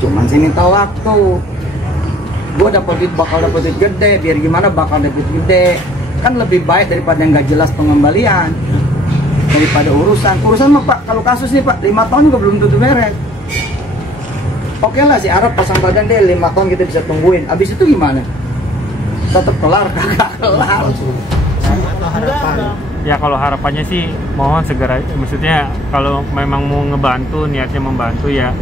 Cuman saya minta waktu. Gue dapat duit, bakal dapat duit gede, biar gimana bakal dapat duit gede. Kan lebih baik daripada yang nggak jelas pengembalian, daripada urusan mah Pak. Kalau kasus nih Pak, 5 tahun juga belum tutup beres. Oke lah, si Arab pasang badan deh, 5 tahun kita bisa tungguin. Abis itu gimana? Tetap kelar, kagak kelar. Atau harapan? Ya kalau harapannya sih mohon segera, maksudnya kalau memang mau ngebantu, niatnya membantu ya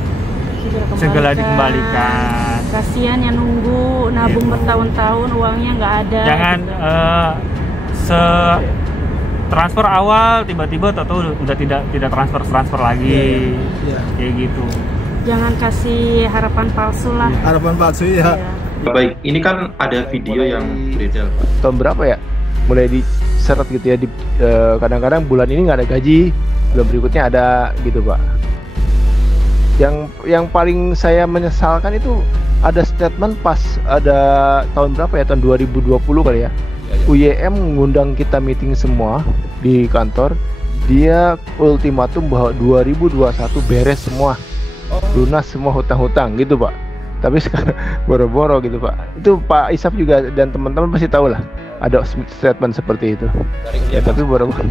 segera dikembalikan. Kasihan yang nunggu nabung bertahun-tahun uangnya nggak ada. Jangan se transfer awal tiba-tiba tahu udah tidak transfer lagi. Kayak gitu. Jangan kasih harapan palsu lah. Harapan palsu ya. Baik, ini kan ada video yang beredar, Pak. Tahun berapa ya? Mulai diseret gitu ya. Kadang-kadang bulan ini nggak ada gaji, bulan berikutnya ada gitu Pak. Yang paling saya menyesalkan itu ada statement pas ada tahun berapa ya? Tahun 2020 kali ya. UYM mengundang kita meeting semua di kantor. Dia ultimatum bahwa 2021 beres semua. Lunas semua hutang-hutang gitu Pak. Tapi sekarang boro-boro gitu Pak. Itu Pak Isaf juga dan teman-teman pasti tahu lah ada statement seperti itu. Ya tapi boro-boro.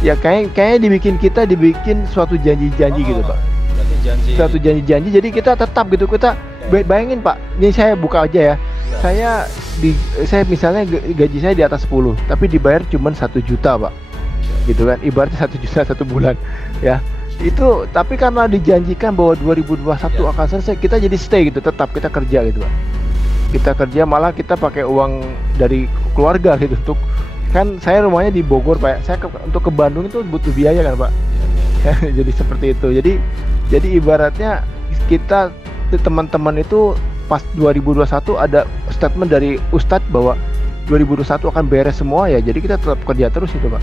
Ya kayaknya dibikin suatu janji-janji gitu Pak. Suatu janji-janji. Jadi kita tetap gitu, kita bayangin Pak. Ini saya buka aja ya. Saya misalnya gaji saya di atas 10, tapi dibayar cuma 1 juta Pak. Gitu kan. Ibaratnya 1 juta 1 bulan ya. Itu tapi karena dijanjikan bahwa 2021 akan selesai, kita jadi stay gitu, tetap kita kerja gitu Pak. Kita kerja, malah kita pakai uang dari keluarga gitu untuk, kan saya rumahnya di Bogor Pak. Saya untuk ke Bandung itu butuh biaya kan Pak. Ya, jadi seperti itu. Jadi ibaratnya kita teman-teman itu pas 2021 ada statement dari Ustadz bahwa 2021 akan beres semua ya. Jadi kita tetap kerja terus itu Pak.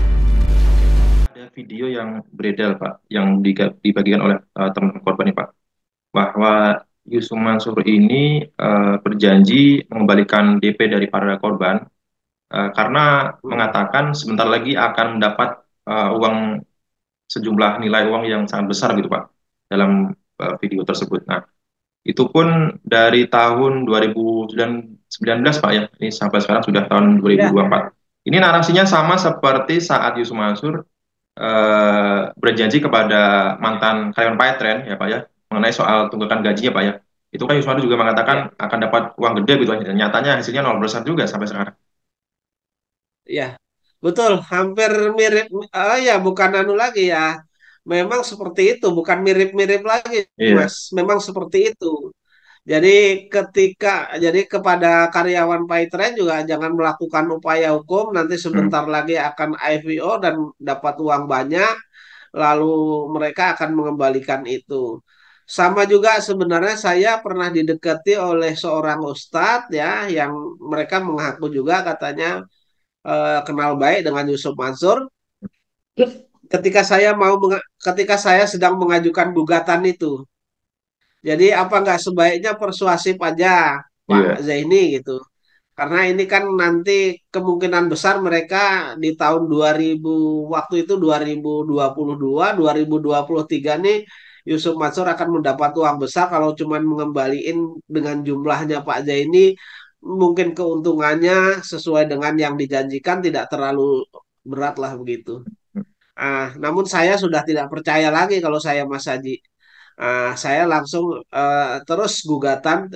Video yang beredar Pak, yang dibagikan oleh teman korban ini Pak, bahwa Yusuf Mansur ini berjanji mengembalikan DP dari para korban karena mengatakan sebentar lagi akan mendapat uang sejumlah nilai uang yang sangat besar gitu Pak dalam video tersebut. Nah, itu pun dari tahun 2019 Pak ya, ini sampai sekarang sudah tahun 2024. Ini narasinya sama seperti saat Yusuf Mansur berjanji kepada mantan karyawan Paytren ya Pak ya, mengenai soal tunggakan gajinya Pak ya. Itu kan Yusuf juga mengatakan akan dapat uang gede gitu, dan nyatanya hasilnya 0% juga sampai sekarang. Ya, betul, hampir mirip. Ya, bukan anu lagi ya. Memang seperti itu, bukan mirip-mirip lagi, Mas. Memang seperti itu. Jadi kepada karyawan Paytren juga jangan melakukan upaya hukum, nanti sebentar lagi akan IPO dan dapat uang banyak, lalu mereka akan mengembalikan itu. Sama juga sebenarnya saya pernah didekati oleh seorang ustadz ya, yang mereka mengaku juga katanya kenal baik dengan Yusuf Mansur. Ketika saya sedang mengajukan gugatan itu. Jadi apa nggak sebaiknya persuasif aja Pak Zaini gitu. Karena ini kan nanti kemungkinan besar mereka di tahun 2000, waktu itu 2022, 2023 nih Yusuf Mansur akan mendapat uang besar kalau cuman mengembaliin dengan jumlahnya Pak Zaini, mungkin keuntungannya sesuai dengan yang dijanjikan tidak terlalu berat lah begitu. Namun saya sudah tidak percaya lagi kalau saya Mas Haji. Saya langsung terus gugatan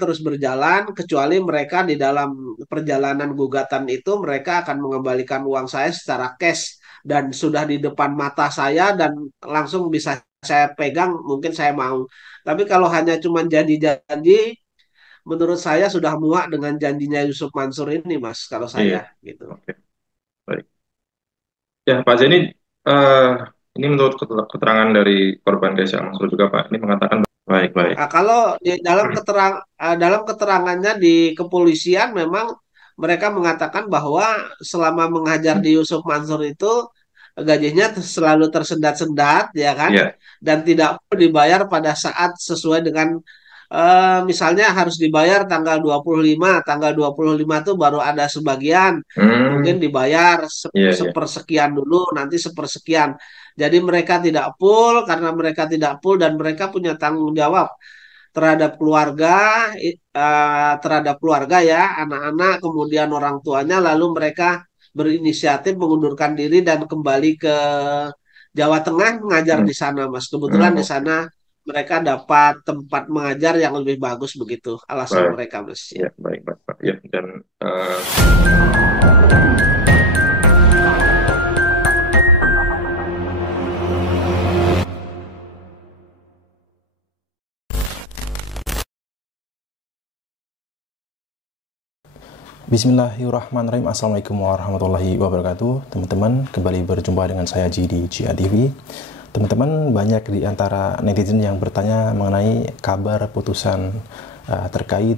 terus berjalan, kecuali mereka di dalam perjalanan gugatan itu mereka akan mengembalikan uang saya secara cash dan sudah di depan mata saya dan langsung bisa saya pegang, mungkin saya mau. Tapi kalau hanya cuma janji-janji, menurut saya sudah muak dengan janjinya Yusuf Mansur ini Mas, kalau saya gitu. Baik. Ya Pak Zaini, ini menurut keterangan dari korban Keisha Mansur juga Pak, ini mengatakan baik. Kalau di dalam keterangannya di kepolisian memang mereka mengatakan bahwa selama mengajar di Yusuf Mansur itu gajinya selalu tersendat-sendat ya kan, dan tidak dibayar pada saat sesuai dengan misalnya harus dibayar tanggal 25 tuh baru ada sebagian, mungkin dibayar Iya, iya. sepersekian dulu, nanti sepersekian. Jadi mereka tidak full, karena mereka tidak full dan mereka punya tanggung jawab terhadap keluarga, terhadap keluarga ya, anak-anak, kemudian orang tuanya, lalu mereka berinisiatif mengundurkan diri dan kembali ke Jawa Tengah mengajar Hmm. di sana, Mas. Kebetulan di Oke. sana mereka dapat tempat mengajar yang lebih bagus begitu, alasan Baik. mereka, Mas. Ya, baik, Pak. Pak. Ya, dan Bismillahirrahmanirrahim. Assalamualaikum warahmatullahi wabarakatuh. Teman-teman, kembali berjumpa dengan saya Ji di Cia TV. Teman-teman, banyak di antara netizen yang bertanya mengenai kabar putusan terkait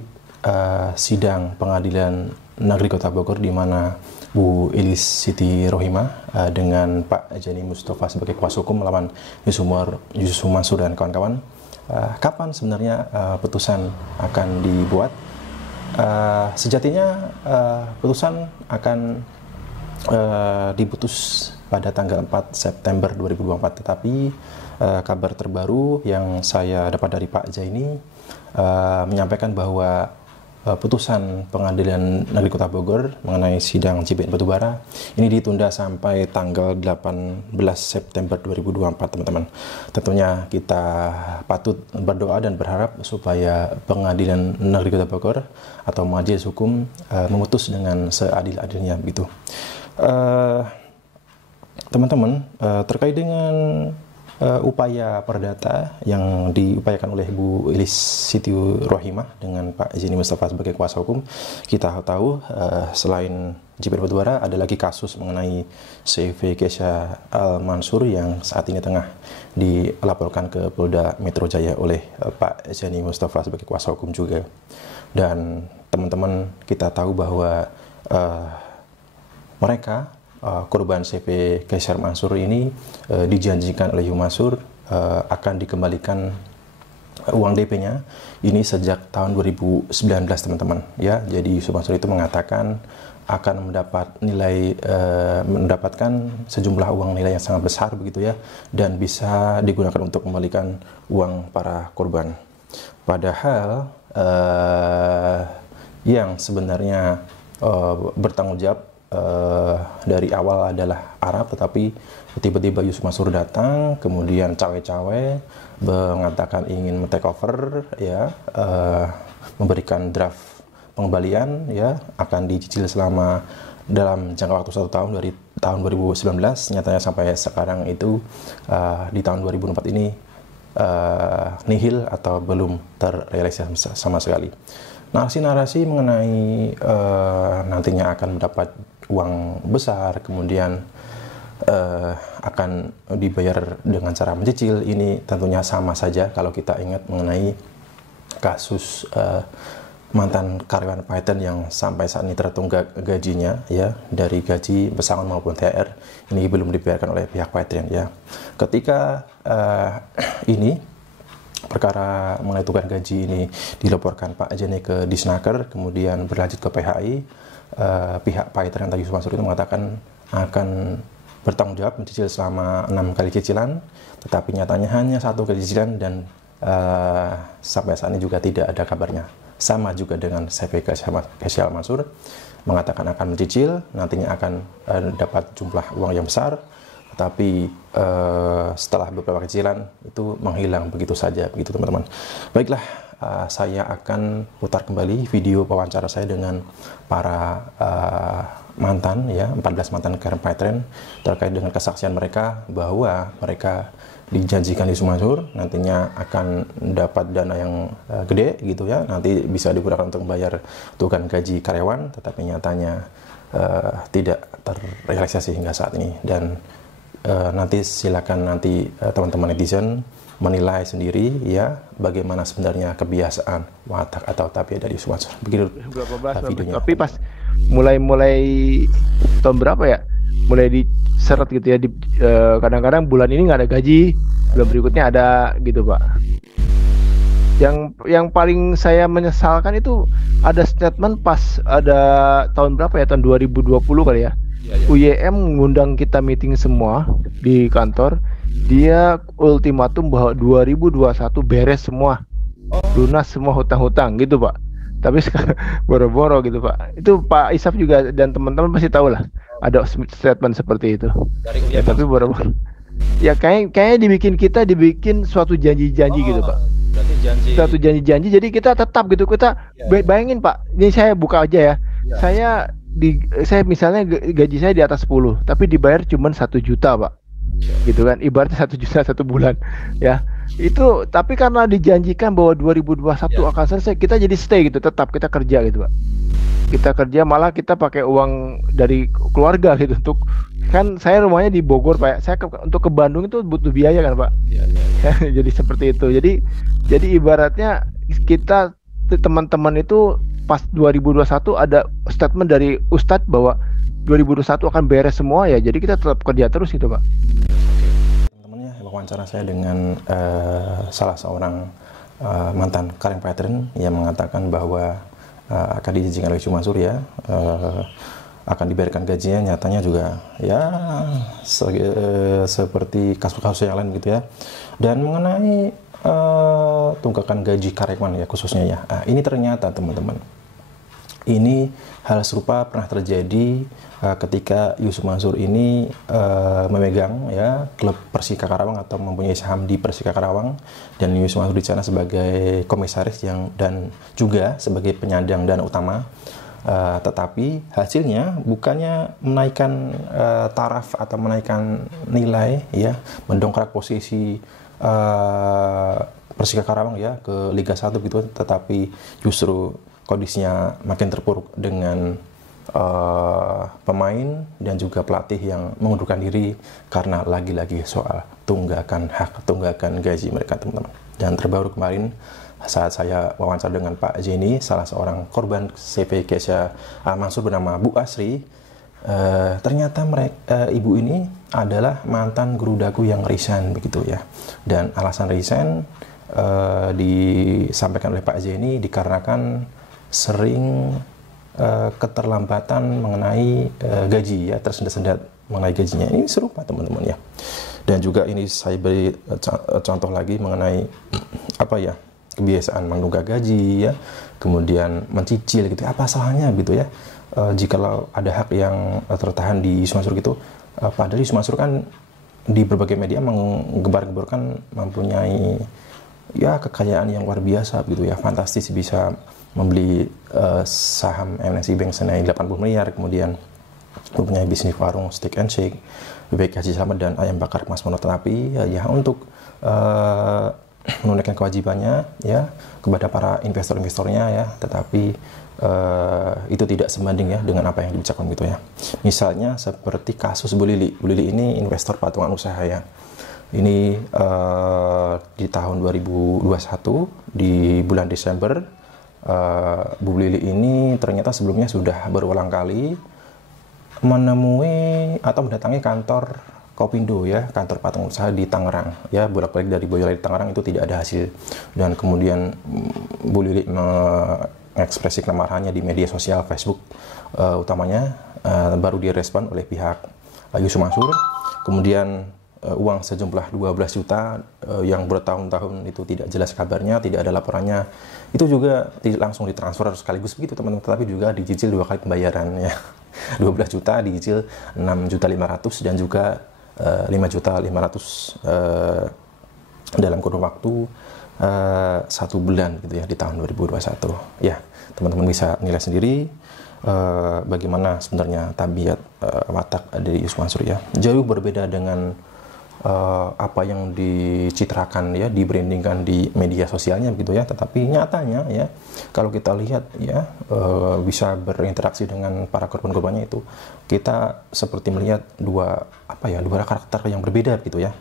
sidang pengadilan negeri Kota Bogor di mana Bu Ilis Siti Rohimah dengan Pak Jani Mustafa sebagai kuasa hukum melawan Yusuf Mansur dan kawan-kawan. Kapan sebenarnya putusan akan dibuat? Sejatinya putusan akan diputus pada tanggal 4 September 2024, tetapi kabar terbaru yang saya dapat dari Pak Zaini menyampaikan bahwa putusan pengadilan negeri Kota Bogor mengenai sidang CPN Batubara ini ditunda sampai tanggal 18 September 2024, teman-teman. Tentunya kita patut berdoa dan berharap supaya pengadilan negeri Kota Bogor atau majelis hukum memutus dengan seadil-adilnya begitu. Teman-teman, terkait dengan upaya perdata yang diupayakan oleh Bu Ilis Siti Rohimah dengan Pak Jani Mustafa sebagai kuasa hukum, kita tahu selain CPN Batubara ada lagi kasus mengenai CV Kesha Al Mansur yang saat ini tengah dilaporkan ke Polda Metro Jaya oleh Pak Jani Mustafa sebagai kuasa hukum juga. Dan teman-teman, kita tahu bahwa mereka korban CV Kesha Mansur ini dijanjikan oleh Yusuf Mansur akan dikembalikan uang DP-nya ini sejak tahun 2019, teman-teman ya. Jadi Yusuf Mansur itu mengatakan akan mendapatkan sejumlah uang nilai yang sangat besar begitu ya, dan bisa digunakan untuk kembalikan uang para korban. Padahal yang sebenarnya bertanggung jawab dari awal adalah Arab, tetapi tiba-tiba Yusuf Mansur datang, kemudian cawe-cawe mengatakan ingin take over ya, memberikan draft pengembalian ya, akan dicicil selama dalam jangka waktu 1 tahun dari tahun 2019. Nyatanya sampai sekarang itu di tahun 2004 ini nihil atau belum terrealisasi sama sekali. Narasi-narasi mengenai nantinya akan mendapat uang besar, kemudian akan dibayar dengan cara mencicil, ini tentunya sama saja kalau kita ingat mengenai kasus mantan karyawan Python yang sampai saat ini tertunggak gajinya ya, dari gaji pesangon maupun THR ini belum dibayarkan oleh pihak Python ya. Ketika ini perkara mengenai tunggakan gaji ini dilaporkan Pak Jani ke Disnaker, kemudian berlanjut ke PHI, pihak Python yang Yusuf Mansur itu mengatakan akan bertanggung jawab mencicil selama 6 kali cicilan, tetapi nyatanya hanya 1 kali cicilan dan sampai saat ini juga tidak ada kabarnya. Sama juga dengan CV Kesha Al Mansur, mengatakan akan mencicil, nantinya akan dapat jumlah uang yang besar, tetapi setelah beberapa cicilan itu menghilang begitu saja, begitu teman-teman. Baiklah, saya akan putar kembali video wawancara saya dengan para mantan ya, 14 mantan karyawan Python terkait dengan kesaksian mereka bahwa mereka dijanjikan Yusuf Mansur nantinya akan dapat dana yang gede gitu ya, nanti bisa digunakan untuk membayar tunggakan gaji karyawan, tetapi nyatanya tidak terrealisasi hingga saat ini. Dan nanti silakan nanti teman-teman netizen menilai sendiri ya, bagaimana sebenarnya kebiasaan, watak atau tabiat dari Yusuf Mansur. Begitu videonya. Tapi pas mulai tahun berapa ya, mulai diseret gitu ya, kadang-kadang bulan ini nggak ada gaji, bulan berikutnya ada gitu Pak. Yang paling saya menyesalkan itu ada statement pas ada tahun berapa ya, tahun 2020 kali ya. UYM mengundang kita meeting semua di kantor. Dia ultimatum bahwa 2021 beres semua, lunas semua hutang-hutang gitu Pak. Tapi sekarang boro-boro gitu Pak. Itu Pak Isaf juga dan teman-teman pasti tahu lah ada statement seperti itu. Ya, tapi boro-boro. Ya kayaknya dibikin suatu janji-janji gitu Pak. Berarti janji. Suatu janji-janji. Jadi kita tetap gitu, kita bayangin Pak. Ini saya buka aja ya. Saya misalnya gaji saya di atas 10, tapi dibayar cuma 1 juta Pak. Gitu kan, ibaratnya 1 juta 1 bulan ya. Itu tapi karena dijanjikan bahwa 2021 akan selesai, kita jadi stay gitu, tetap kita kerja gitu Pak. Kita kerja, malah kita pakai uang dari keluarga gitu untuk, kan saya rumahnya di Bogor Pak. Saya untuk ke Bandung itu butuh biaya kan Pak. Jadi seperti itu. Jadi ibaratnya kita teman-teman itu pas 2021 ada statement dari Ustadz bahwa 2021 akan beres semua ya. Jadi kita tetap kerja terus gitu Pak. Teman-temannya wawancara saya dengan salah seorang mantan Karim Pattern yang mengatakan bahwa akan diizinkan oleh Mansur ya, akan dibayarkan gajinya, nyatanya juga ya seperti kasus-kasus yang lain gitu ya. Dan mengenai tunggakan gaji karyawan ya khususnya ya, ini ternyata teman-teman, ini hal serupa pernah terjadi ketika Yusuf Mansur ini memegang ya klub Persika Karawang atau mempunyai saham di Persika Karawang, dan Yusuf Mansur di sana sebagai komisaris dan juga sebagai penyandang dana utama. Tetapi hasilnya bukannya menaikkan taraf atau menaikkan nilai ya, mendongkrak posisi Persika Karawang ya ke Liga 1 gitu, tetapi justru kondisinya makin terpuruk dengan pemain dan juga pelatih yang mengundurkan diri karena lagi-lagi soal tunggakan gaji mereka teman-teman. Dan terbaru kemarin saat saya wawancara dengan Pak Jenny, salah seorang korban CV Kesha Mansur bernama Bu Asri, ternyata ibu ini adalah mantan guru dagu yang resign begitu ya. Dan alasan resign disampaikan oleh Pak Jenny dikarenakan sering keterlambatan mengenai gaji ya, tersendat-sendat mengenai gajinya. Ini serupa teman-teman ya. Dan juga ini saya beri contoh lagi mengenai apa ya, kebiasaan menunggak gaji ya, kemudian mencicil gitu. Apa salahnya gitu ya, jikalau ada hak yang tertahan di Yusuf Mansur gitu. Padahal Yusuf Mansur kan di berbagai media menggembar-gemborkan mempunyai ya kekayaan yang luar biasa gitu ya, fantastis, bisa membeli saham MNC Bank senilai 80 miliar, kemudian mempunyai bisnis warung Steak and Shake, BBK Haji Slamet dan ayam bakar Mas Mono. Tetapi ya untuk menunaikan kewajibannya ya kepada para investor-investornya ya, tetapi itu tidak sebanding ya dengan apa yang dibicarakan gitu ya. Misalnya seperti kasus Bu Lili. Bu Lili ini investor patungan usaha ya. Ini di tahun 2021 di bulan Desember, Bu Lili ini ternyata sebelumnya sudah berulang kali menemui atau mendatangi kantor Kopindo ya, kantor patungan usaha di Tangerang ya, bolak-balik dari Boyolali Tangerang itu tidak ada hasil. Dan kemudian Bu Lili mengekspresi kemarahannya di media sosial Facebook utamanya, baru direspon oleh pihak Yusuf Mansur. Kemudian uang sejumlah 12 juta yang bertahun-tahun itu tidak jelas kabarnya, tidak ada laporannya, itu juga tidak langsung ditransfer sekaligus begitu teman-teman, tetapi juga dicicil 2 kali pembayaran ya. 12 juta dicicil 6.500.000 dan juga 5.500.000 dalam kurun waktu 1 bulan gitu ya di tahun 2021 ya. Teman-teman bisa nilai sendiri bagaimana sebenarnya tabiat watak dari Yusuf Mansur ya. Jauh berbeda dengan apa yang dicitrakan ya, dibrandingkan di media sosialnya begitu ya, tetapi nyatanya ya kalau kita lihat ya bisa berinteraksi dengan para korban-korbannya itu, kita seperti melihat dua karakter yang berbeda gitu ya.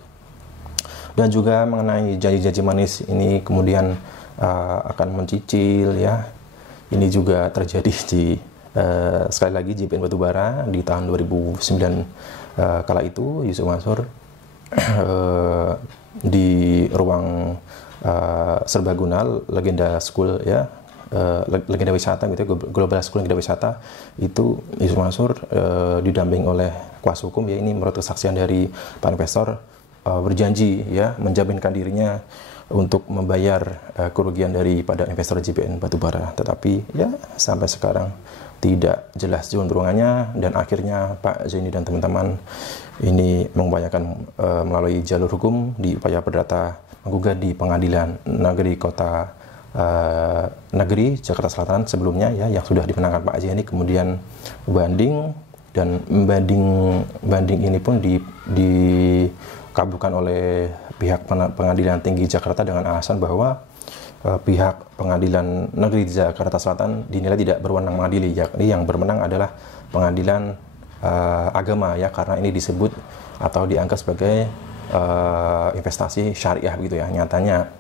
Dan juga mengenai janji-janji manis ini kemudian akan mencicil ya, ini juga terjadi di sekali lagi JPN Batubara di tahun 2009 kala itu Yusuf Mansur di ruang Serbaguna, legenda school ya, legenda wisata gitu ya, global school legenda wisata itu Yusuf Mansur didamping oleh kuasa hukum ya, ini menurut kesaksian dari Pak investor berjanji ya menjaminkan dirinya untuk membayar kerugian daripada investor JBN Batubara, tetapi ya sampai sekarang tidak jelas juntrungannya, dan akhirnya Pak Zaini dan teman-teman ini mengupayakan melalui jalur hukum di upaya perdata menggugat di Pengadilan Negeri Kota Negeri Jakarta Selatan sebelumnya ya, yang sudah dimenangkan Pak Zaini, kemudian banding, dan banding ini pun dikabulkan oleh pihak Pengadilan Tinggi Jakarta dengan alasan bahwa pihak Pengadilan Negeri Jakarta Selatan dinilai tidak berwenang mengadili, yakni yang berwenang adalah Pengadilan Agama ya, karena ini disebut atau dianggap sebagai investasi syariah begitu ya. Nyatanya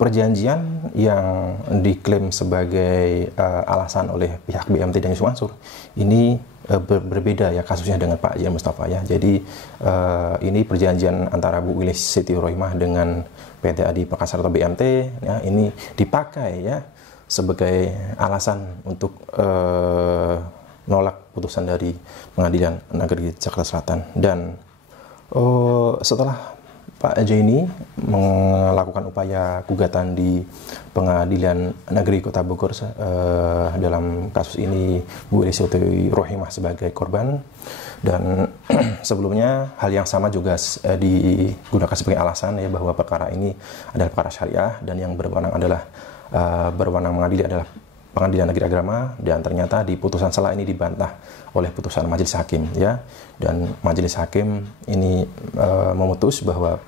perjanjian yang diklaim sebagai alasan oleh pihak BMT dan Yusuf Mansur ini berbeda ya kasusnya dengan Pak Jan Mustafa ya. Jadi ini perjanjian antara Bu Wilis Siti Rohimah dengan PT Adi Perkasa atau BMT ya, ini dipakai ya sebagai alasan untuk nolak putusan dari Pengadilan Negeri Jakarta Selatan. Dan setelah Pak Zaini melakukan upaya gugatan di Pengadilan Negeri Kota Bogor dalam kasus ini Bu Wilis Siti Rohimah sebagai korban, dan sebelumnya hal yang sama juga digunakan sebagai alasan ya bahwa perkara ini adalah perkara syariah dan yang berwenang mengadili adalah Pengadilan Negeri Agama, dan ternyata di putusan sela ini dibantah oleh putusan majelis hakim ya, dan majelis hakim ini memutus bahwa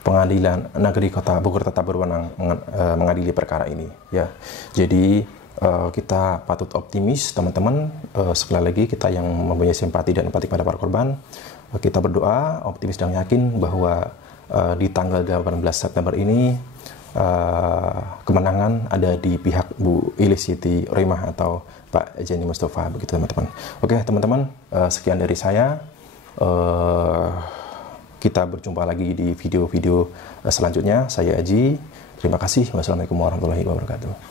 Pengadilan Negeri Kota Bogor tetap berwenang mengadili perkara ini ya. Jadi kita patut optimis teman-teman, sekali lagi kita yang mempunyai simpati dan empati pada para korban, kita berdoa optimis dan yakin bahwa di tanggal 18 September ini kemenangan ada di pihak Bu Wilis Siti Rohimah atau Pak Zaini Mustafa begitu teman-teman. Oke teman-teman, sekian dari saya. Kita berjumpa lagi di video-video selanjutnya. Saya Aji. Terima kasih. Wassalamualaikum warahmatullahi wabarakatuh.